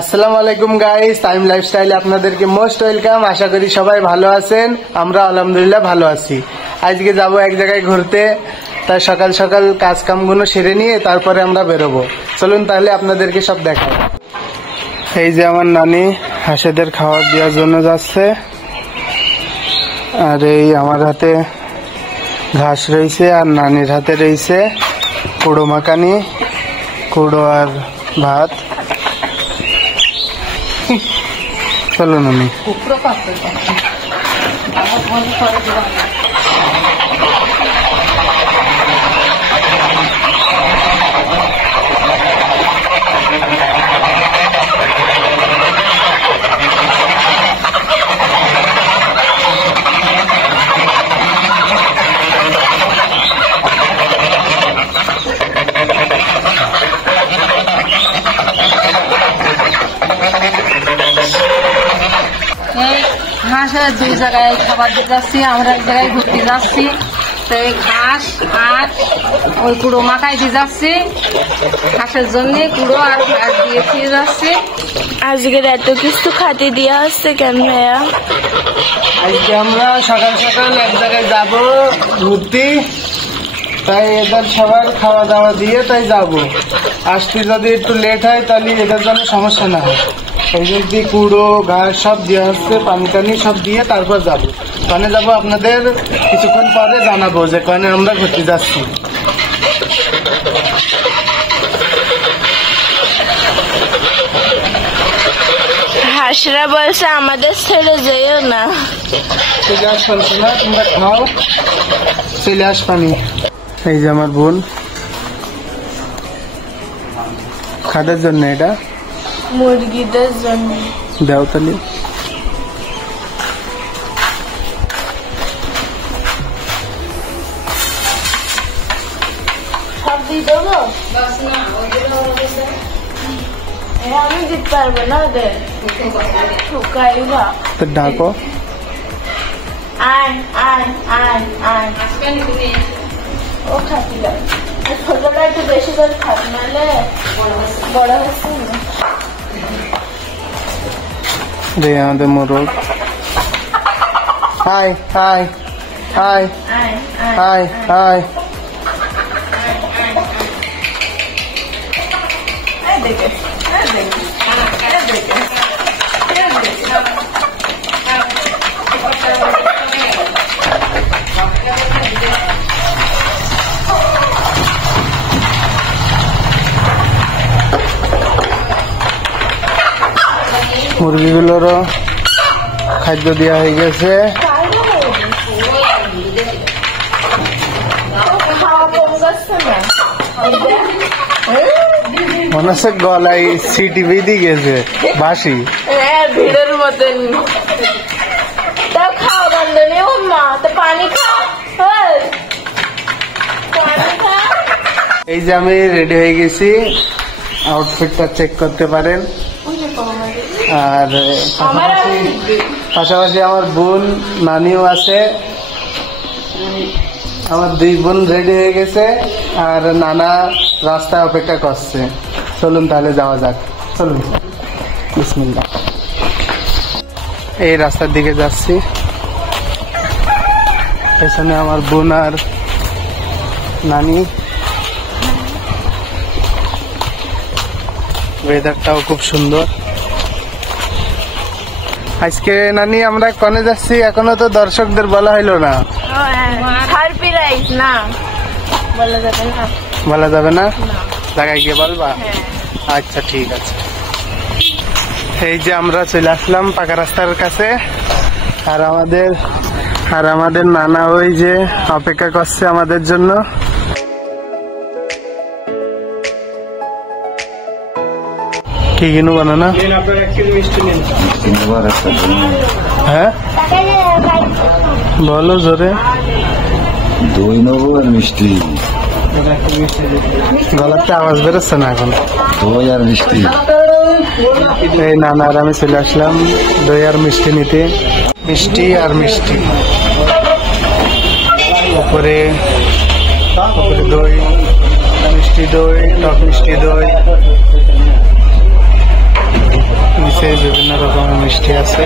আসসালামু আলাইকুম guys, time লাইফস্টাইলে আপনাদেরকে মোস্ট ওয়েলকাম। আশা করি সবাই ভালো আছেন, আমরা আলহামদুলিল্লাহ ভালো আছি। আজকে যাব এক জায়গায় ঘুরতে, তাই সকাল সকাল কাজ কামগুলো সেরে নিয়ে তারপরে আমরা বেরোবো। চলুন তাহলে আপনাদেরকে সব দেখাই। এই যে আমার নানি হাঁসেদের খাবার দেওয়ার জন্য যাচ্ছে, আর এই আমার হাতে ঘাস রয়েছে আর নানির হাতে রয়েছে কুড়ো মাখানি, কুড়ো আর ভাত। চলো নানি। ঘাসের দুই জায়গায় খাবার দিতে যাচ্ছি, আমরা এক জায়গায় ঘুরতে যাচ্ছি। তো এই ঘাস আর ওই কুড়ো মাখাই দিয়ে যাচ্ছি, ঘাসের জন্য কুড়ো আর ঘাস দিয়ে যাচ্ছি। আজকে এত কিছু খাতে দেওয়া হচ্ছে কেন ভাইয়া? আজকে আমরা সকাল সকাল এক জায়গায় যাব ঘুরতে, তাই এদের সবার খাওয়া দাওয়া দিয়ে তাই যাব। আসতে যদি একটু লেট হয় তাহলে এদের জন্য সমস্যা না হয়। এই যদি কুড়ো ঘাস সব দেওয়া হচ্ছে, পানি টানি সব দিয়ে তারপর যাবো। কনে যাবো আপনাদের কিছুক্ষণ পরে জানাবো যে কনে আমরা ঘুরতে যাচ্ছি। হাঁসরা বলছে আমাদের ছেড়ে যেও না। চলে আস না, তোমরা খাও, চলে আস পানি। এই যে আমার বোন খাদের জন্য, এটা মুরগিদের জন্য দাও তাহলে। সব দিয়ে দেবো, আমি দিতে পারবো না ওদের, ঠুকাইবা। তো ডাকো। আয় আয় আয় আয়, ও খাতি ছোটটা একটু বেশি করে খাত, নাহলে বড় হচ্ছে না। রে আমাদের মোরগ। হাই হাই হাই আয় হাই হাই। আয় দেখে মুরগিগুলোরও খাদ্য দেওয়া হয়ে গেছে। মনে হচ্ছে গলায় সিটি বেঁধে গেছে বাসি। ভিড়ের মতন তা খাওয়া বন্ধ নেই। ও মা, তো পানি খা, পানি খা। এই যে আমি রেডি হয়ে গেছি, আউটফিটটা চেক করতে পারেন। আর পাশাপাশি আমার বোন নানিও আছে, আমার দুই বোন রেডি হয়ে গেছে আর নানা রাস্তায় অপেক্ষা করছে। চলুন তাহলে যাওয়া যাক, চলুন। বিসমিল্লাহ। এই রাস্তার দিকে যাচ্ছি, পেছনে আমার বোন আর নানি। ওয়েদারটাও খুব সুন্দর আজকে। নানি আমরা কনে যাচ্ছি এখনো তো দর্শকদের বলা হইলো না। সারপ্রাইজ না, বলা যাবে না। বলা যাবে না, জায়গায় গিয়ে বলবা? আচ্ছা ঠিক আছে। এই যে আমরা চলে আসলাম পাকা রাস্তার কাছে, আর আমাদের নানা ওই যে অপেক্ষা করছে আমাদের জন্য। কি কিনু বানানা? হ্যাঁ বলো জোরে। দই নেবো আর মিষ্টি। গলাতে আওয়াজ বেরোচ্ছে না এখন। দই আর মিষ্টি। এই নানা আর আমি চলে আসলাম দই আর মিষ্টি নিতে। মিষ্টি আর মিষ্টি, উপরে দই, মিষ্টি দই, টক মিষ্টি দই। মিষ্টি আছে।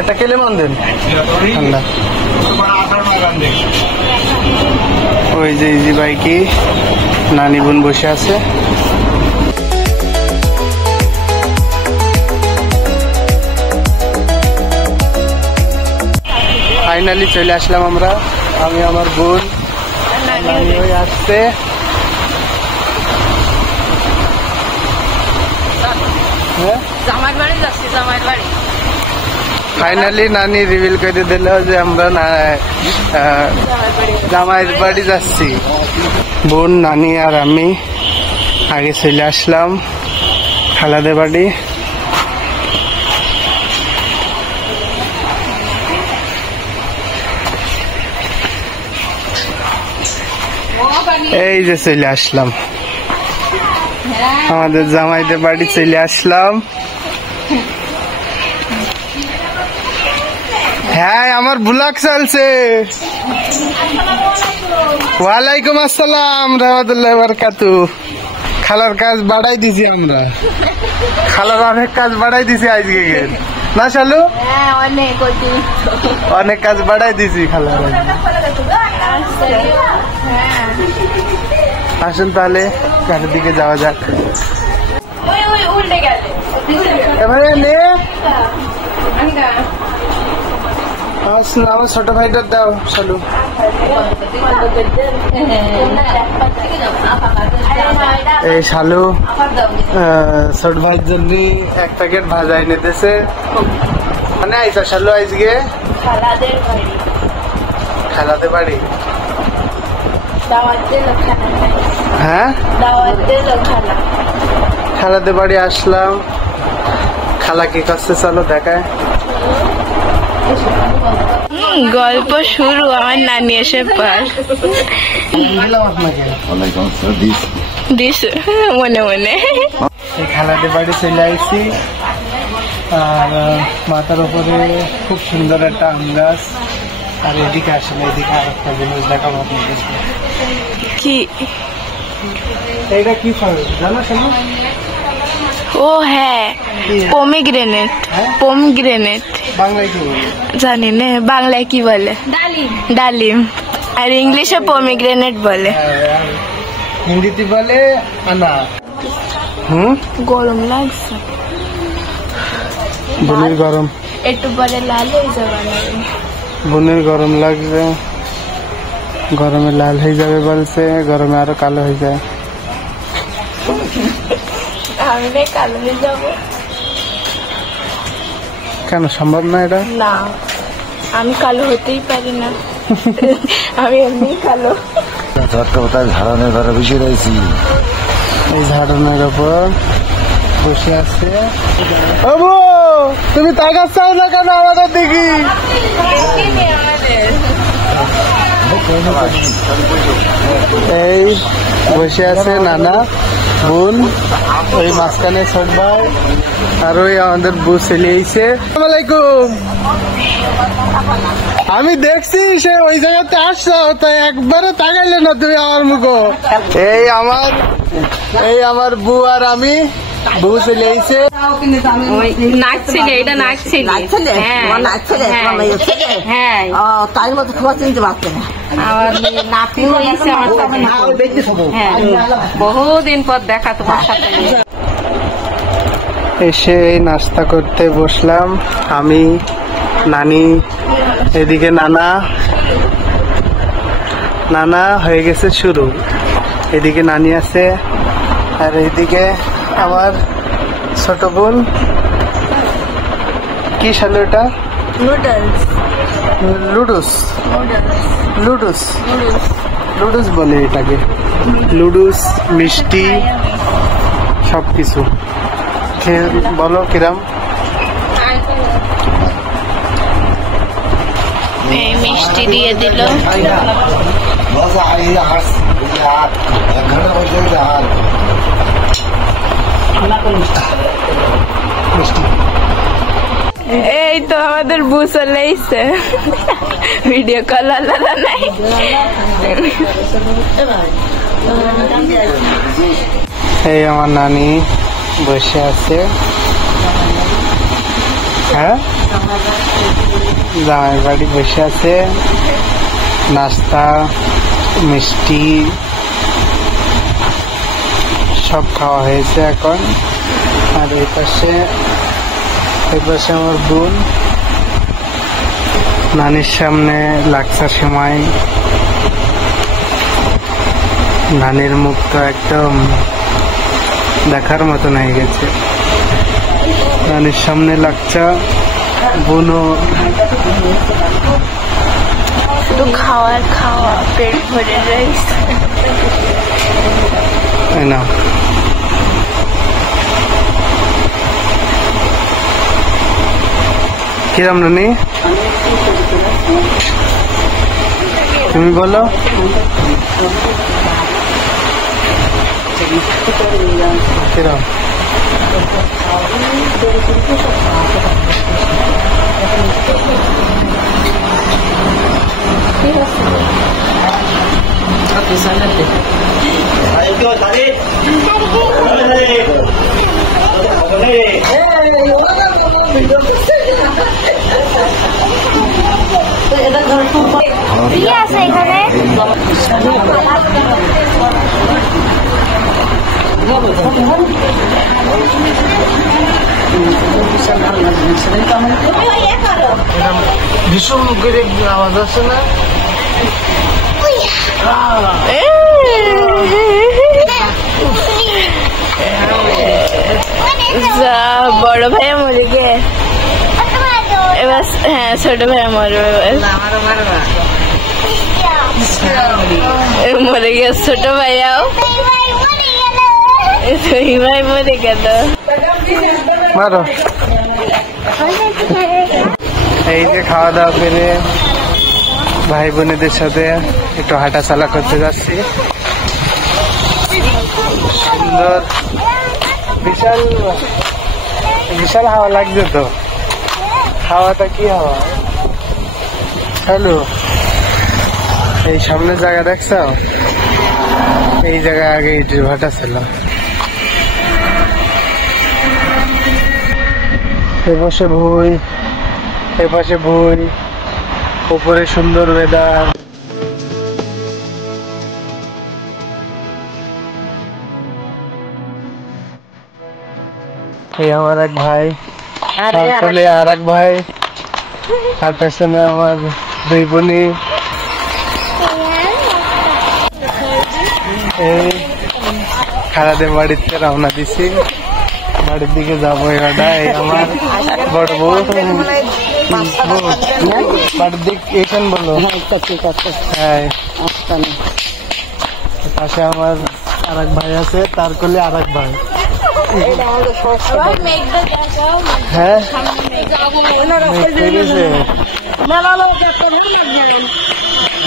একটা কেলে মান দেন ঠান্ডা। ওই যে ইজি বাইকি নানি বোন বসে আছে। ফাইনালি চলে আসলাম আমরা, আমি আমার বোন নানি ওই আসছে। ফাইনালি নানি রিভিল করে দিল যে আমরা জামাইয়ের বাড়ি যাচ্ছি। বোন নানি আর আমি আগে চলে আসলাম খালাদের বাড়ি। এই যে চলে আসলাম আমাদের জামাইদের বাড়ি চলে আসলাম। হ্যাঁ আমার ব্লগ চলছে। ওয়ালাইকুম আসসালাম রহমতুল্লাহি ওয়া বারাকাতুহু। খালার কাজ বাড়াই দিছি আমরা, খালার অনেক কাজ বাড়াই দিছি আজকে না শালু? অনেক কাজ বাড়াই দিছি খালার। আসুন তাহলে গাড়ির দিকে যাওয়া যাক। এবারে নে আমার ছোট ভাইটার দাও শালু। এই শালু ছোট ভাইয়ের জন্য এক প্যাকেট ভাজা এনে দিয়েছে। মানে আইসা শালু আজকে খালাদের বাড়ি। হ্যাঁ খালাদের বাড়ি আসলাম। খালা কি করছে চলো দেখায়। গল্প শুরু আমার নানি এসে পার দিস মনে মনে। খালাদের বাড়ি চলে আসছি আর মাথার উপরে খুব সুন্দর একটা আম গাছ। আর এদিকে আসলে এদিকে আর একটা জিনিস দেখাবো আপনাদের। কি এইটা কি ফল জানো শোনো? ও হ্যাঁ পমিগ্রেনেট। পমিগ্রেনেট বাংলায় কি বলে জানি না, বাংলায় কি বলে? ডালিম। আর ইংলিশে পমিগ্রেনেট বলে। হিন্দিতে বলে আনার। গরম লাগছে, বোনের গরম, একটু পরে লাল হয়ে যাবে। বোনের গরম লাগছে, গরমে লাল হয়ে যাবে বলছে, গরমে আরো কালো হয়ে যায়। আমি না কালো হয়ে যাবো? কেন সম্ভব না এটা? না আমি কালো হতেই পারি না, আমি এমনি কালো। ঝাড়ানোর ঘরে বসে রয়েছি। এই ঝাড়নের উপর বসে আছে। বাবু তুমি তাকাচ্ছাও না কেন আমাদের দিকে? এই বসে আছে নানা বোন, ওই মাঝখানে ছোট ভাই, আর ওই আমাদের বউ চলে এসে। আসসালামাইকুম। আমি দেখছি সে ওই জায়গাতে আসছো, তাই একবারে তাকাইলে না তুমি আমার মুখো। এই আমার বউ আর আমি, বউ চলে এসে। নাচছিলে, এটা নাচছিলে। হ্যাঁ তাই মতো খবর চিনতে পারছে না। আমার নাতি হয়েছে আমার সাথে। হ্যাঁ বহুদিন পর দেখা তোমার সাথে। এসে নাস্তা করতে বসলাম আমি, নানি, এদিকে নানা হয়ে গেছে শুরু। এদিকে নানি আছে আর এইদিকে আমার ছোট বোন। কি শালো এটা? লুডুস লুডুস বলে এটাকে। লুডুস মিষ্টি সবকিছু খেয়ে বলো কিরাম। মিষ্টি দিয়ে দিল। এই তো আমাদের বউ চলে এসেছে, ভিডিও কল নাই। এই আমার নানি বসে আছে। হ্যাঁ, জামাই বাড়ি বসে আছে, নাস্তা মিষ্টি সব খাওয়া হয়েছে এখন। আর এই পাশে আমার বোন, নানির সামনে লাগছে সময়। নানির মুখ তো একদম দেখার মতন হয়ে গেছে। নানির সামনে লাগছে, বোনও শুধু খাওয়ার খাওয়া, পেট ভরে রয়েছে। না কিরম নানি, তুমি বলো। কিরম কি আছে এখানে? ভীষণ করে আওয়াজ আছে না? বড় ভাইয়া মরে গে এবার, হ্যাঁ ছোট ভাইয়া মরবে এবার, মরে গে ছোট ভাইয়াও, দুই ভাই মরে গেল। মারো। এই যে খাওয়া দাওয়া করে ভাই বোনেদের সাথে একটু হাঁটা চালা করতে যাচ্ছি। সুন্দর, বিশাল বিশাল হাওয়া লাগছে তো। হাওয়াটা কি হাওয়া? হ্যালো, এই সামনে জায়গা দেখছ? এই জায়গায় আগে ইটের ভাটা ছিল। এপাশে ভুই, এপাশে ভুই, উপরে সুন্দর ওয়েদার। এই আমার এক ভাই, তারপরে আর এক ভাই, আর পেছনে আমার দুই বোনি। এই খারাদের বাড়িতে রওনা দিছি, বাড়ির দিকে যাবো। এবার এই আমার বড় বউ, বাড়ির দিক এখান বলো। হ্যাঁ, পাশে আমার আর এক ভাই আছে, তার কোলে আর এক ভাই। হ্যাঁ,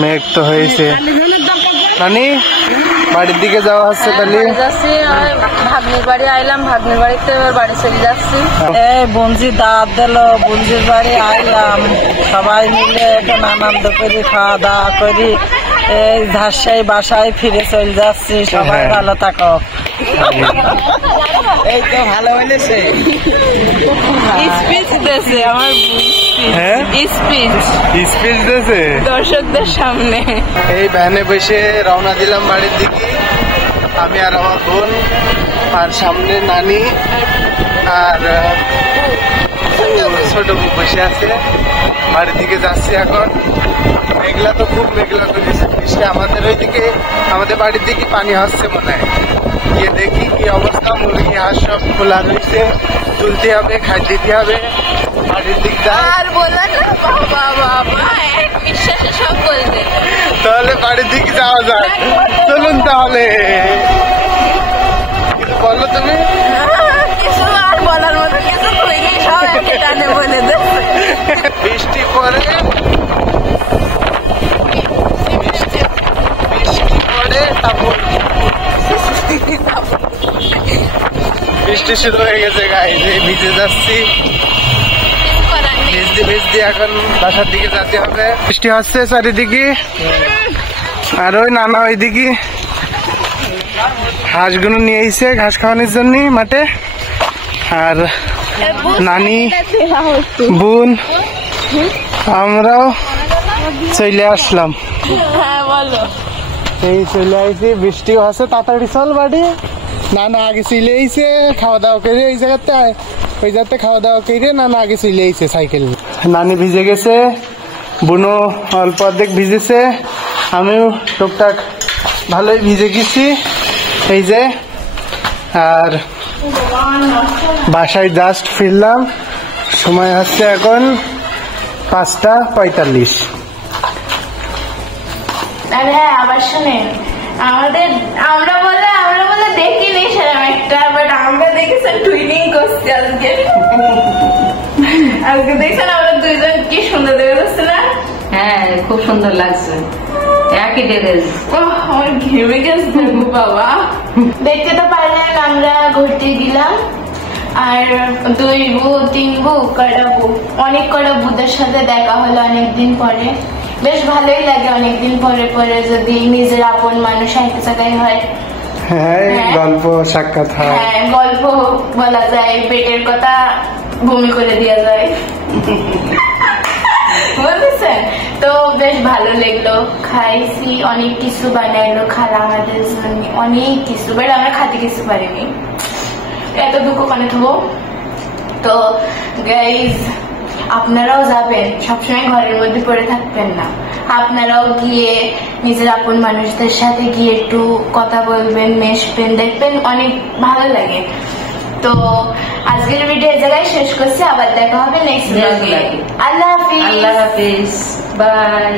মেঘ তো হয়েছে। নানি বাড়ির দিকে যাওয়া হচ্ছে তাহলে? যাচ্ছি, ভাগ্নির বাড়ি আইলাম, ভাগ্নির বাড়িতে এবার বাড়ি চলে যাচ্ছি। এই বঞ্জি দাঁত দিল, বঞ্জির বাড়ি আইলাম, সবাই মিলে এখন আনন্দ করি, খাওয়া দাওয়া করি, এই ধাসাই বাসায় ফিরে চলে যাচ্ছি। সবাই ভালো থাকো। এই তো ভালো হয়েছে। স্পিচ দিয়েছে আমার, হ্যাঁ স্পিচ স্পিচ দিয়েছে দর্শকদের সামনে। এই ভ্যানে বসে রওনা দিলাম বাড়ির দিকে, আমি আর আমার বোন, আর সামনে নানি আর ছোট বোন বসে আছে। বাড়ির দিকে যাচ্ছি এখন। মেঘলা তো খুব মেঘলা করেছে, বৃষ্টি আমাদের ওইদিকে, আমাদের বাড়ির দিকে পানি আসছে মনে হয়। গিয়ে দেখি কি অবস্থা, মুরগি হাঁস সব খোলা রয়েছে, তুলতে হবে, খাই দিতে হবে। বাড়ির দিক যায় আর বললেন না, বাবা বাবা এক বিশ্বাসে সব বলবে। তাহলে বাড়ির দিকে যাওয়া যায়, চলুন তাহলে। কিছু বলো তুমি? কিছু আর বলার মতো কিছু হয়নি, সব একে টানে বলে দেবে। বৃষ্টি পরে, বৃষ্টি পরে তারপর বৃষ্টি শুরু হয়ে গেছে, গায়ে ভিজে যাচ্ছি। ভিজতে ভিজতে এখন বাসার দিকে যেতে হবে। বৃষ্টি হচ্ছে চারিদিকে, আর ওই নানা ওইদিকে হাঁসগুলো নিয়ে এসে ঘাস খাওয়ানোর জন্য মাঠে। আর নানি বোন আমরাও চলে আসলাম। হ্যাঁ বলো। এই চলে আইছি, বৃষ্টিও আছে, তাড়াতাড়ি চল বাড়ি। না না আগে চলে আইছে, খাওয়া দাওয়া করে এই জায়গাতে ওই জায়গাতে খাওয়া দাওয়া করে না না আগে চলে আইছে সাইকেল। নানি ভিজে গেছে, বুনো অল্প অর্ধেক ভিজেছে, আমিও টুকটাক ভালোই ভিজে গেছি। এই যে আর বাসায় জাস্ট ফিরলাম, সময় হচ্ছে এখন 5:45। আরে হ্যাঁ আবার শুনেন, আমরা বলে দেখিনি সেরকম একটা, বাট আমরা দেখেছেন টুইনিং করছি আজকে। আজকে দেখছেন আমরা দুইজন কি সুন্দর দেখা যাচ্ছে না? হ্যাঁ খুব সুন্দর লাগছে, একই ড্রেস। আমার ঘেমে গেছে বাবা। দেখতে তো পারলেন আমরা ঘুরতে গেলাম, আর 2 বউ 3 বউ কটা বউ, অনেক কটা বুদের সাথে দেখা হলো অনেকদিন পরে। বেশ ভালোই লাগে অনেকদিন পরে পরে যদি নিজের আপন মানুষ এক জায়গায় হয়। হ্যাঁ গল্প সাক্ষাৎ হয়, হ্যাঁ গল্প বলা যায়, পেটের কথা বমি করে দেওয়া যায়, বুঝেছেন? তো বেশ ভালো লাগলো, খাইছি, অনেক কিছু বানাইলো খালা আমাদের জন্য, অনেক কিছু, বাট আমরা খাতে কিছু পারিনি, এত দুঃখ কানে থাকবো। তো গাইজ আপনারাও যাবেন, সবসময় ঘরের মধ্যে পড়ে থাকবেন না, আপনারাও গিয়ে নিজের আপন মানুষদের সাথে গিয়ে একটু কথা বলবেন, মেশবেন, দেখবেন অনেক ভালো লাগে। তো আজকের ভিডিও এই জায়গায় শেষ করছি, আবার দেখা হবে নেক্সট ব্লগে। আল্লাহ হাফিজ। আল্লাহ হাফিজ, বাই।